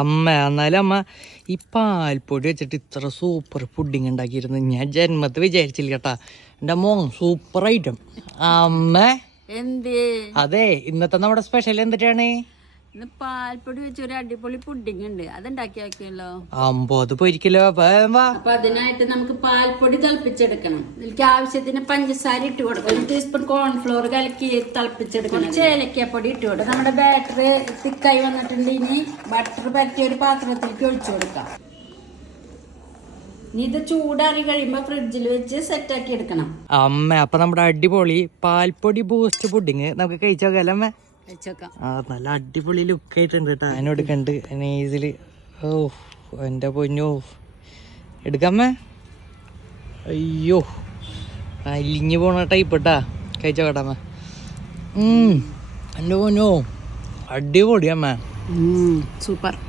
അമ്മ എന്നാലും അമ്മ ഈ പാൽപ്പൊടി വെച്ചിട്ട് ഇത്ര സൂപ്പർ പുഡിങ് ഉണ്ടാക്കിയിരുന്നു. ഞാൻ ജന്മത്ത് വിചാരിച്ചില്ല കേട്ടാ. എൻ്റെ മോൻ സൂപ്പർ ഐറ്റം. അമ്മ അതെ, ഇന്നത്തെ നമ്മുടെ സ്പെഷ്യൽ എന്തിട്ടാണ്? പാൽപ്പൊടി വെച്ച് ഒരു അടിപൊളി പുഡിങ് ഉണ്ട്, അതുണ്ടാക്കി നോക്കിയല്ലോ. അമ്പോ അത് പൊരിക്കലോ. അപ്പൊ അതിനായിട്ട് നമുക്ക് പാൽപ്പൊടി തിളപ്പിച്ചെടുക്കണം. ഇതിലേക്ക് ആവശ്യത്തിന് പഞ്ചസാര ഇട്ട് കൊടുക്കണം. 1 ടീസ്പൂൺ കോൺഫ്ലോർ കലക്കി തിളപ്പിച്ചെടുക്കണം. ഏലക്കാപ്പൊടി ഇട്ട് കൊടുക്കണം. നമ്മുടെ ബാറ്റർ തിക്കായി വന്നിട്ടുണ്ട്. ഇനി ബട്ടർ പരത്തിയ ഒരു പാത്രത്തിലേക്ക് ഒഴിച്ചു കൊടുക്കാം. ഇനി ഇത് ചൂടാറി കഴിയുമ്പോ ഫ്രിഡ്ജിൽ വെച്ച് സെറ്റ് ആക്കി എടുക്കണം. അമ്മ അപ്പൊ നമ്മുടെ അടിപൊളി പാൽപ്പൊടി ബൂസ്റ്റ് പുഡിങ് നമുക്ക് കഴിച്ചോക്കല്ലേ അമ്മ? ആ നല്ല അടിപൊളി ലുക്ക് ആയിട്ടുണ്ട് കേട്ടോ. അതിനോട് കണ്ട് ഈസില്. ഓ എൻ്റെ പൊന്നോ, എടുക്കാമ്മ. അയ്യോ അലിഞ്ഞു പോണ ടൈപ്പ് ഇട്ടാ. കഴിച്ചോക്കട്ടമ്മ. എൻ്റെ പൊന്നോ അടിപൊളി അമ്മ, സൂപ്പർ.